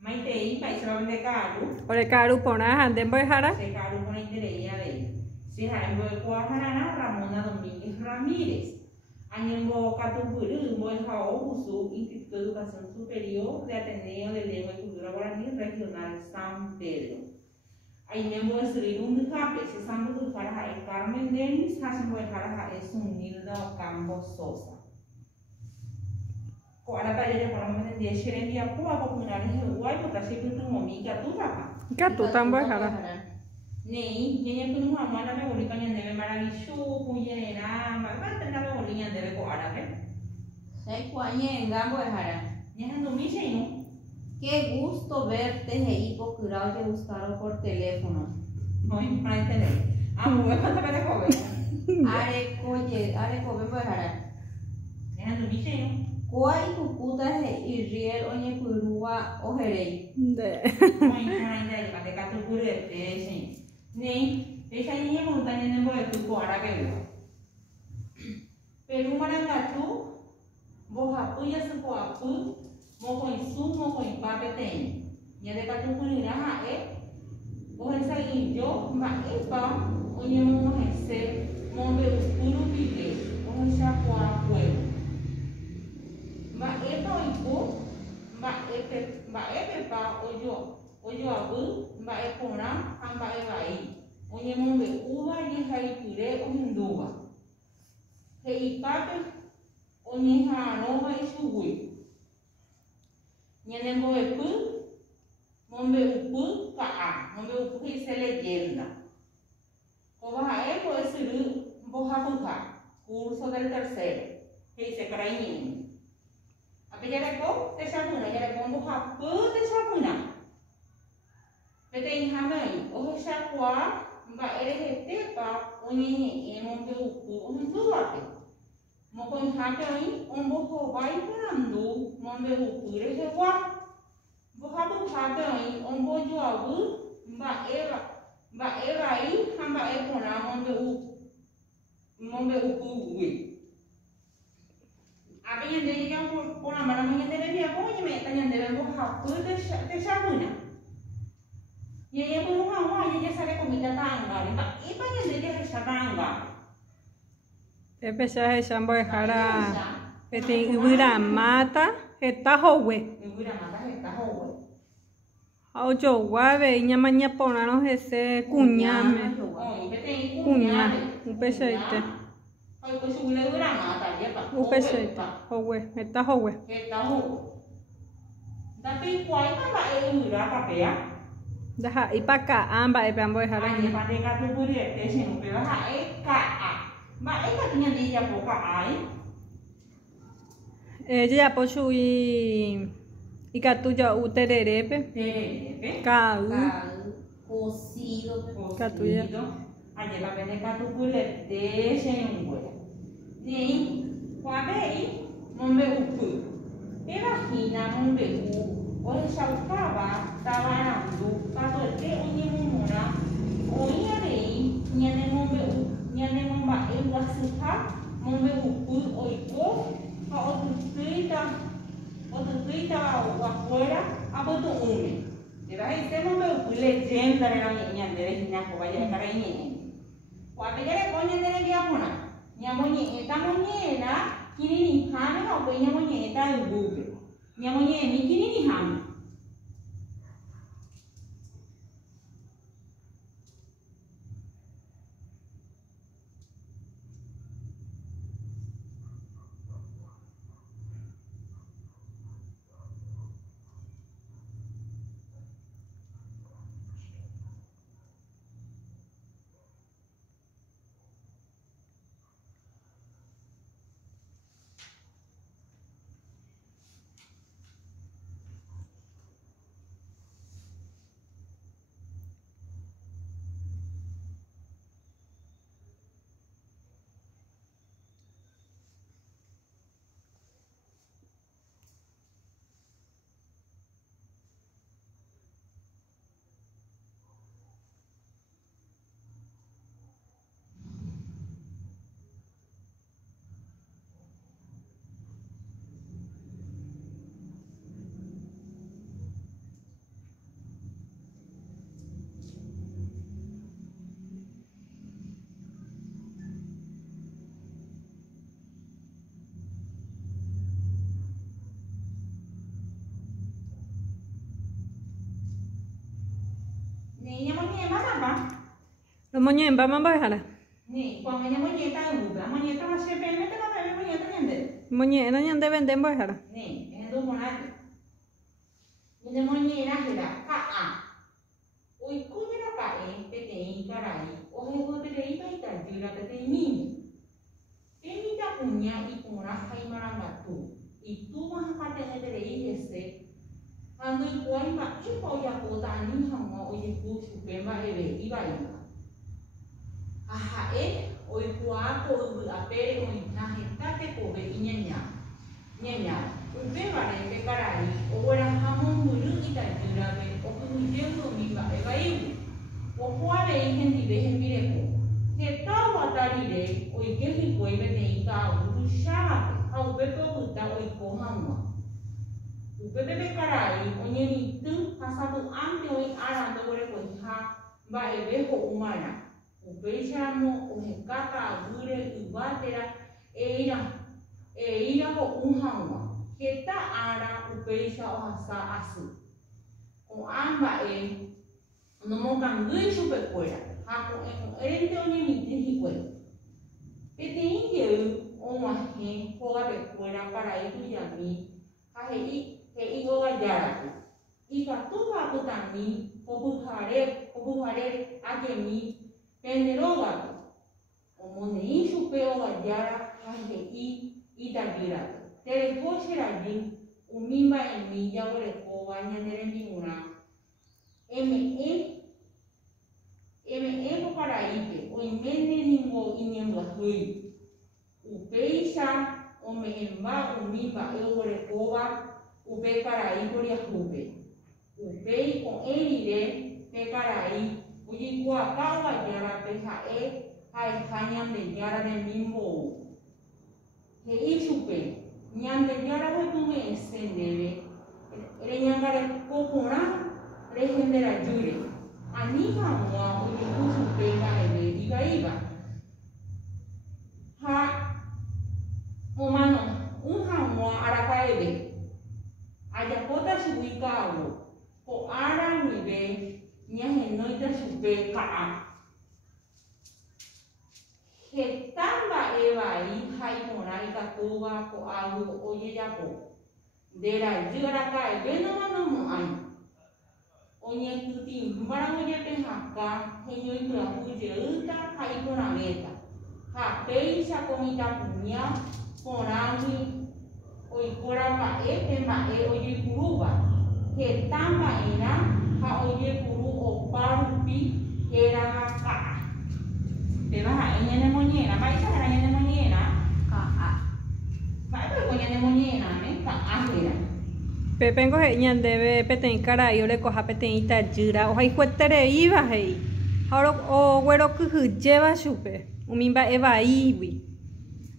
Maitei, país solamente caro. Ore caro pona ande mbojara. Se caro pone interés a lei. Se hará en Guajarana, Ramona Domínguez Ramírez. Añembo Catupuru, Mojao, Usu, Instituto de Educación Superior de Ateneo de Lengua y Cultura Guaraní Regional San Pedro. Añembo Srirun Jape, se sambo de Jaraja, Carmen Denis, Hashembo de Jaraja, es un Nilda Ocampo Sosa. Ahora para ella, por lo menos, de Xeremia, Pua, Populares de Uruguay, porque así que tu momica, tu rapa. Gatu tambojara. Nei, ñeñe tu no amana me volví caña debe maravilloso, puñera, va tener la boliña debe co árabe. Sei cuañe en gambo de jara. Ñeñe no mi no. Qué gusto verte, Heipo Curao, te buscaron por teléfono. No, para entender. Ah, pues cuánto me dejó ver. Are cobe de jara. Ñeñe no mi no. Cuay cucuta y riel oñe curúa ojerei. De. No, para entender, para que tu curre te sí. Nei, esa niña montaña en el de tu árabe. Perú marangatu, bojapu ya se coapu, moco en su, moco en papete. Ya de catu curira o esa indio, ma epa, oye mo ese, mombe usuru pique, o esa coa pueblo. Ma epa oiku, ma epe pa oyo abu, ma epona, amba ebai. Oye mombe uva y haipure o hinduba. Hei pape oye hanoba y sugui. Ñenembo epu, mombe upu kaa, mombe upu que se leyenda. Oba e puede ser bojapuka, curso del tercero, que dice caraíño. Ape ya le pongo de chamuna, ya le pongo bojapu de chamuna. Pete inhamai, oje chakwa, ba eres estepa, oye mombe upu, oje tuape. Moko inhape oye, ombo vai porando, mombe upu, eres igual. Bohabu hape oye, ombo joabu, ba eva aí, hamba epona, mombe upu ui. Ape yandere yang pona mana yandere dia ko ye meta yandere bohapu de chamuna. Ye pun hawa ye sare comida tanga, ipa yandere de chabanga. Empecé a mbojara. Ete ibira mata, eta howe. Ibira mata eta howe. Ojo guave, ñamaña ponaron ese cuñame. Cuña, un peseite. Ay, pues un le dura mata, ya pa. Un peseite. Howe, eta howe. Eta howe. Tapi kuai pa dura papea. Deja, y para acá, amba, y para mbojara. Ay, pa de ka tu puri te se no pero ha ka. Ba eka tinya dia poka ai. Ella apoyo y catuya utererepe. Tererepe. Cau. Cocido. Catuya. Aye pa de ka tu puri te se no ngwe. Ni kwabei mombe upu. Imagina mombe u. Ore shaukaba tabarando pato te unyemuna. Oia dei nyane mombe u. Nyane momba engasika mombe upu oiko ha otro tuita afuera aboto ume. Te vas a decir mombe upu leyenda de la niña de vecina ko vaya de carañe. Cuando ya le ponen de diamona, ñamoñe eta moñena kini ni hame ha ko ñamoñe eta ubu. Ñamoñe ni kini ni hame. Ni nyamonye mana Lo moñemba mambo déjala. ni cuando nyamonye uga, monyeta va se peme te va a monyeta nyende. Moñe no ñande vende mbo déjala. Ni, es do monate. Nyamonye na hila ka a. Oi kumira ka te te karai. O he go te rei pa ita jira te mini. Temi ta punya I pura kai maranga tu. I tu mah ka te rei ese. Ando I kuai ma I po ya ko ta ni hanga o I ku supema eve I vai. Aha o I kua ko u apere o I na heta te ko ve inyanya. Nyanya. Upe vale pe karai. O ora hamon mulu ita jira ve. O ku jeu mi va e vai. O kuale I hendi ve hembire ko. He tawa tarire o I kehi koe ve te I ka uru shate. Au pepe o puta o I kohanga. Upepe karai o nyeni tu kasabu ante o I arando gore ko I ha ba e ve ho umana. Upeishamo o he kaka agure ubatera e ira ho uhanga. He ta ara upeisha o hasa asu. O amba no mo kangui chupe fuera. Hapo ente o nyeni tehi koe. Pete inge o mahe koga pe fuera para I tu yami. Ha he I goga yaraku. I ka tu ka putami popuhare agemi peneroga. O mone I chupe o yara ha he I tagira. Tere pochera din umimba emi ya gore koga nyandere mi una. Eme para ipe o imene ningo inyemba hui. Upeisha o me emba umimba e gore koga. Upe karai por ya upe. Upe con elire pe karai. Uji kua kawa yara pe hai kanyam de yara de mimbo. He ichupe. Nyam de yara he tume esendeve. Ele nyangare kokura rehendera jure. Aniha mua uji kuchupe ka ebe iba. Ha umano unha mua araka ebe. Ayakota subika awo, ko ara nibe nyahe noita sube kaa. Hetamba eva I hai morai katoga ko awu oye yapo. Dera jira ka ebe no mo ai. Onye tuti mbara oye pe haka henyo itu aku jeuta hai konameta. Ha peisa komita punya korangi. Oi kora pa pemba oye kuruba. He tamba era ha oye kuru o parupi era ka. Te vas a nyene monyena, vai sa era nyene monyena ka a. Vai pa nyene monyena me ka a era. Pepengo he ñandeve peten karai ole koha peten itajira o hay cuetere iba hei. Haro o güero kuhu lleva chupe. Umimba eva iwi.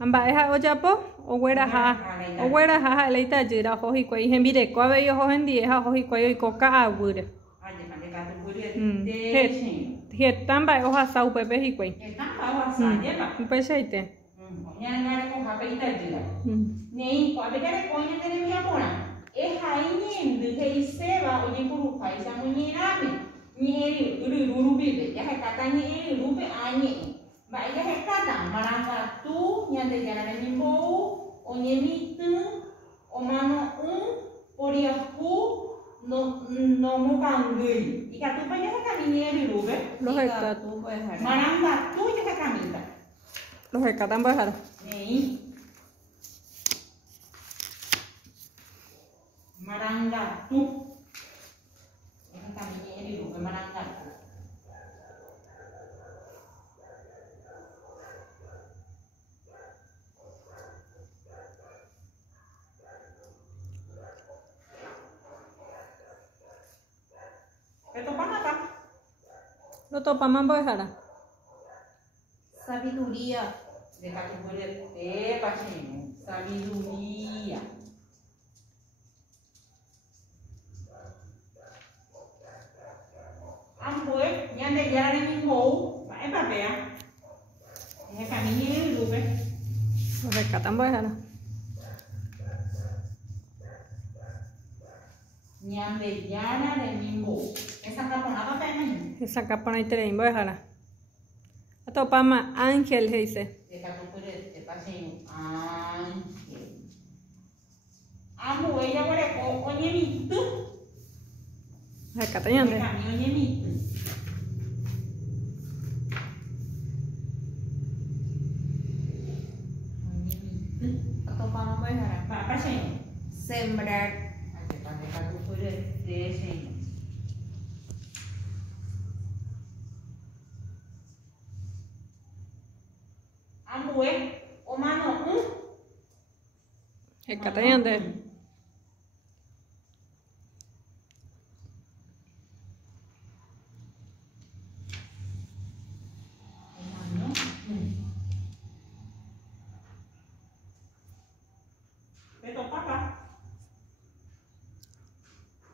Amba eja oyapo o güera ha le itajira hoji kwai hembire ko ave yo hojendi eja hoji kwai ko ka agure. He tamba o hasa upepe hi kwai. He tamba o hasa lleva. Upecheite. Nyangare ko ha pe itajira. Nei ko ave kare ko nyene mi amora. E hainye ke iseba oye kuru paisa munyirame nyeri uru bibe ya kata nyeri rube anye ba ya kata maranga tu nyande jana nimbo onye mitu omano poria ku no mukangui ikatu pa ya kata nyeri rube Los hectares. maranga tu ya kata minta Los hectares bajar. nei maranga tu yang kami ini dulu maranga tu itu apa? Lo topaman bajar. Sabiduría. Deja tu boleh pasien sabiduría. Amboy, nyande jara ni ngou, ba ba bea. He kami ni rube. Los hectares bajar. ñande yara remimbo. Esa caponada también. Esa capona y te voy a dejar. A tu pama Ángel dice. De catupure te pasé ángel. Amo ella huele oye mi tú. Acá te llande. Oye mi tú. Atau pama boleh harap. Apa sih? Sembrar. Ada catupure de ese. Amo o mano Acá te llande.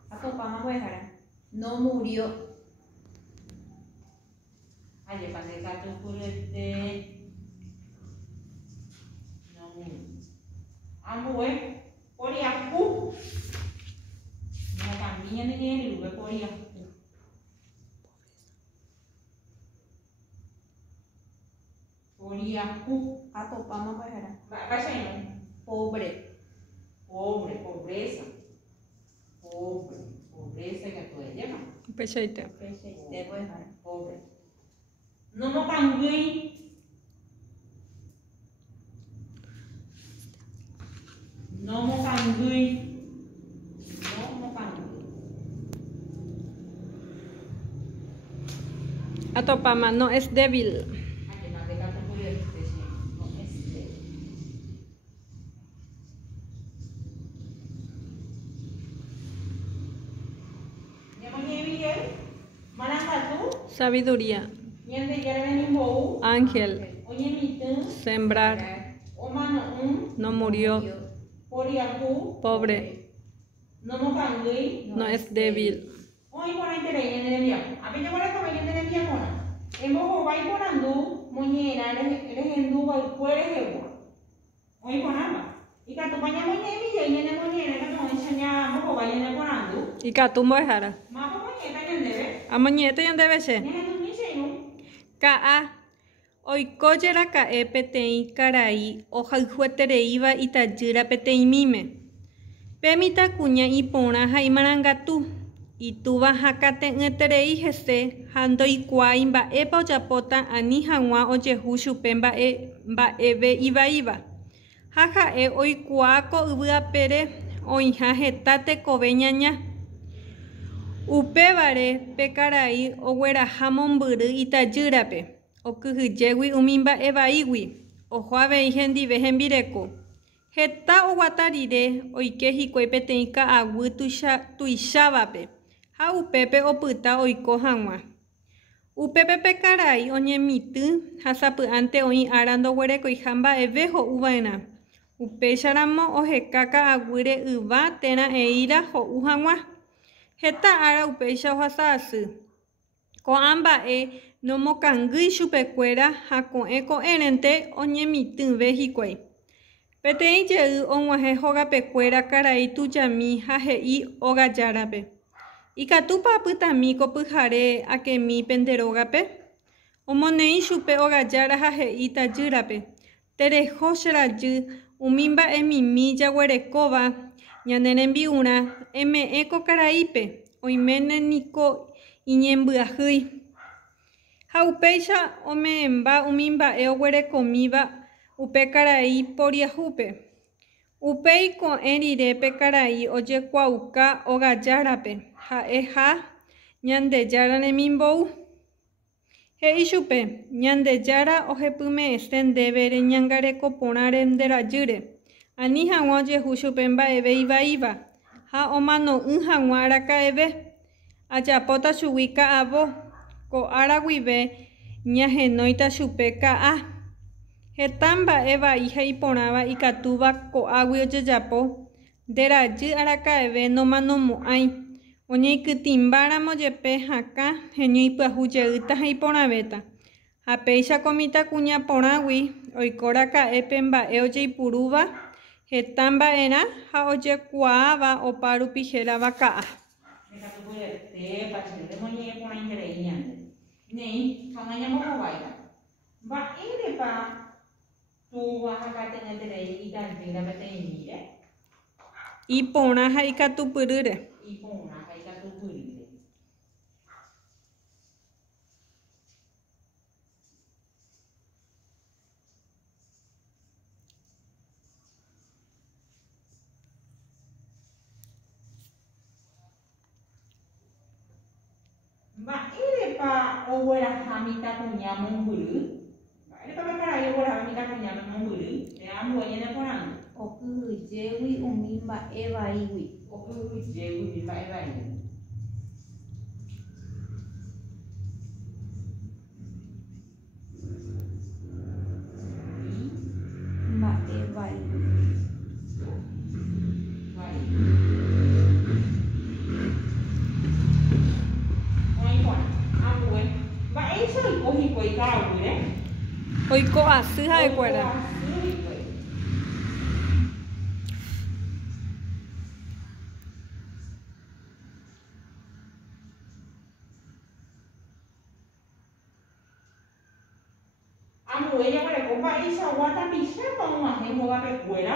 Atau pama boleh harap. No murió. Aye, para catupure de no murió. Amo Oriaku. No también en el lugar Oriaku. Oriaku. Atau pama boleh harap. Apa sih? Pobre. Pobreza. Pobreza que tú llamas. Pecheite. Te boleh harap. Pobre. No me cambié. No me cambié. A tu pama no es débil. Sabiduría. Ángel. Sembrar. No murió. Pobre. No es débil. Hoy por interés en el día. A mí yo voy a comer en el día mona. Hemos vai por andu, muñera, eres endu, puedes ego. Hoy por amba. Y que tu paña muñera y en el muñera que no enseña, vamos vai en el por andu. Y que tú me dejarás. Más por muñeca en debe. A muñeca en debe ser. Ni en mi seno. Ka hoy collera ka petei carai o jaljuetereiva y tajira petei mime. Pemita cuña y pona jaimarangatu. Y tu vas a catenerei jese, hando y cuaimba epa yapota ani hanwa o yehu pemba ebe iba. Jaja hoy cuaco ubua pere o hija jetate coveñaña. Upevare pecarai o guera jamon buru y tajirape. O kuhuyewi umimba eba iwi. O juave y hendi vejembireko. Jeta o guatarire o ike hikuepeteika agu tuixavape. Ha upepe opyta oiko hag̃ua. Upepe pekarai oñemitỹ ha sapy'ánte oĩ ára ndoguerekoiha mba'eve ho'uva'erã. Upéicharamo oheka ka'aguýre yva térã eíra ho'u hag̃ua. Heta ára upéicha ohasa asy. Ko'ã mba'e nomokãngýi chupekuéra ha ko'ẽrente oñemitỹve hikuái. Peteĩ jey og̃uahẽ hogapekuéra karai tujami ha he'i ogajárape. Ikatúpa apytami ko pyhare akemi penderógape. Omoneĩ chupe ogajára ha he'i tajýrape. Tereho che rajy umi mba'emimi jaguerekóva ñane rembi'urã eme'ẽ ko karaípe oiméne niko iñembyahýi. Ha upéicha ome'ẽmba umi mba'e oguerekomíva upe karai poriahúpe. Upéi ko'ẽ rire pe karai ojekuauka ogajárape. Ha'eha ñandejára remimbou. He'i chupe ñandejára ohepyme'ẽse ndéve reñangareko porã renderajýre. Ani hag̃ua ojehu chupe mba'eve ivaíva ha omano'ỹ hag̃ua araka'eve. Ajapóta chugui ka'avo. Ko ára guive ñahenóita chupe ka'a. Heta mba'e vai ha iporãva ikatúva ko'águi ojejapo. Nderajy araka'eve nomanomo'ãi. Oñeikytĩmbáramo jepe hakã heñoipyahujeýta ha iporãvéta. Ha péicha ko mitãkuña porãgui oikóraka'e pe mba'e ojeipurúva Heta mba'erã ha ojekuaáva opa rupi hérava ka'a. Mba'érepa túva ha kateñeterei itajýra peteĩ míre. Iporã ha ikatupyrýre. Iporã ha ikatupyrýre. Mba'érepa ogueraha mitãkuña mombyry. Mba'érepa karai ogueraha mitãkuña mombyry. Ambue ñeneporãngy. Okyhyjégui umi mba'evaígui. Okyhyjégui umi mba'evaígui. Mba'evaígui. Ambue. Mba'éicha oiko hikuái ka'aguýre. Oiko asy ha'ekuéra. Ambue jakareko mba'eichagua tapichápa og̃uahẽ hógapekuéra.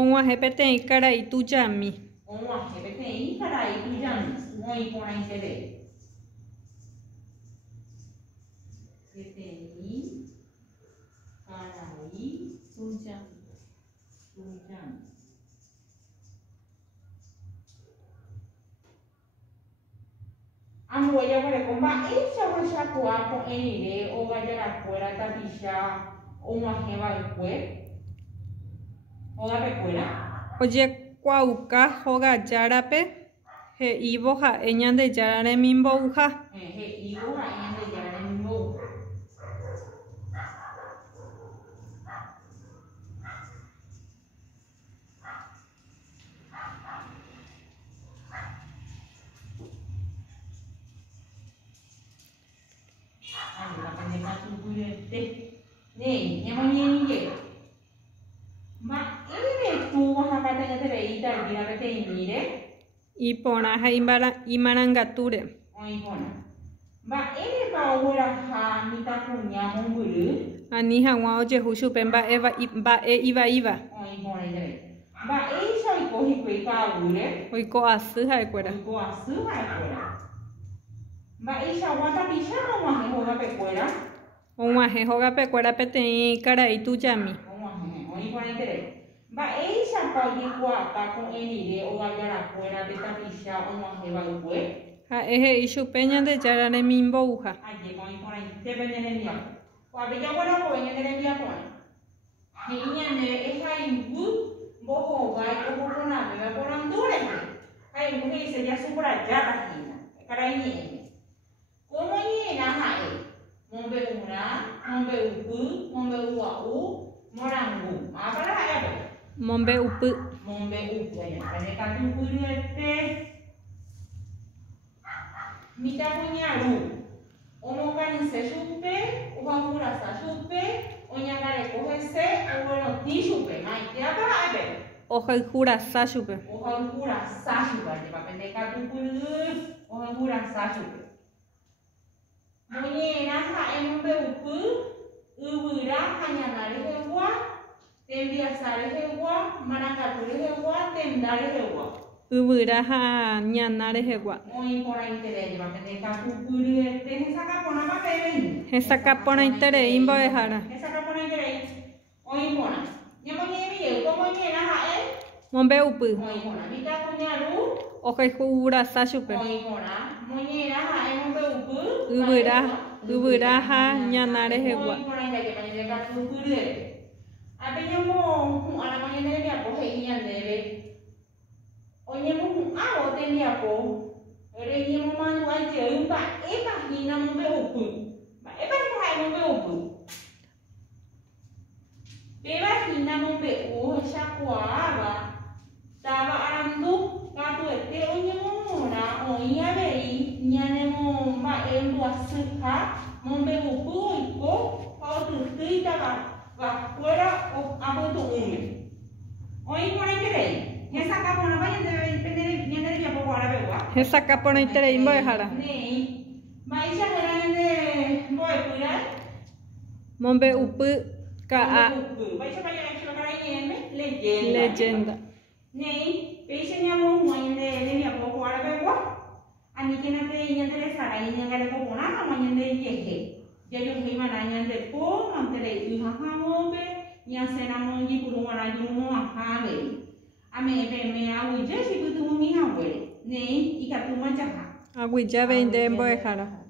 Og̃uahẽ peteĩ karai tujami. Og̃uahẽ peteĩ karai tujami. Oĩ porãitere. Peteĩ karai Tujami. tujami. Ambue jakareko mba'eichagua chakuaa ko'ẽrire ogajarakuéra tapicha og̃uahẽva'ekue hógapekuéra. Ojekuauka hogajárape he'ívo ha'e Ñandejára remimbo'uha. He'ívo ha'e Ñandejára remimbo'uha. Iporã ha imarangatúre. Mba'érepa ogueraha mitãkuña mombyry. Ani hag̃ua ojehu chupe mba'e ivaíva. Mba'éicha oiko hikuái ka'aguýre. Oiko asy ha'ekuéra. Oiko asy ha'ekuéra. Mba'eichagua tapichápa og̃uahẽ hógapekuéra. Og̃uahẽ hógapekuéra peteĩ karai tujami. Oĩ porãitere. Mba'éichapa ojekuaáta ko'ẽrire ogajarakuéra pe tapicha og̃uahẽva'ekue. Ha'e he'i chupe Ñandejára remimbo'uha. Ajépa oĩ porãitépe ñane rembiapo. Ko'ápe jaguarapove ñane rembiaporã. He'i ñandéve ehayhuvy mbohovái ohoporãvéva porãndúrepe. Hayhuvy he'ise jasupyrajáta karai ñe'ẽme. Komo ñe'ẽrã ha'e mombe'urã, mombe'upy, mombe'ua'u, morangu. Mávara ha'e ape. Mombe'upy. Mombe'upy ajapyryete. Mitãkuñaru. Omokãrise chupe, ohahurasa chupe, oñangareko hese, oguerotĩ chupe. Maitéapa ha'epe. Ohayhurasa chupe. Ohayhurasa chupe ajépape ndekatupyry. Ohayhurasa chupe. Moñe'ẽrã ha'e mombe'upy, yvyra ha ñana rehegua, tembiasa rehegua, marangatu rehegua, tenda rehegua. Yvyra ha ñana rehegua. Oĩ porãitere ajépape ndekatupyryete hesakaporãpa peveĩ. Hesakaporãiterei mbo'ehára. Hesakaporãiterei. Oĩ porã. Ñamoñe'ẽmbi'e komoñe'ẽrã ha'e Mombe'upy. oĩ porã. Mitãkuñaru. Ohayhurasa chupe. Oĩ porã. Moñe'ẽrã ha'e mombe'upy. Yvyra ha ñana rehegua. Oĩ porãite ajépa ndekatupyryete. Ápe ñamohu'ãramo ñane rembiapo he'i ñandéve. Oñemohu'ãvo tembiapo reñemomandu'ãjey mba'épahína mombe'upy. Mba'épahína ha'e mombe'upy. Pévahína mombe'u hechakuaáva táva arandu katuete oñemomorã oĩ avei ñanemomba'emboasyha mombe'upy oiko ha otytýita vakuéra apytu'ũme. Esa por ahí te imbo dejara. Nei. Maisha grande boy pura. Mombe upu ka Maisha para yo para yeme leyenda. leyenda. Nei, peixe nya mo moinde nya mo kuara bengwa. Ani kena te nya te sara nya ngare ko bona ma nya de yehe. Ya yo hima na nya de po mantere i ha ha mo be nya sena mo ji pulu ngara ju mo ha be. Ame be me awi je si butu mi ha we. Nei, ikatuma jaha. Agüilla vende en Boejara.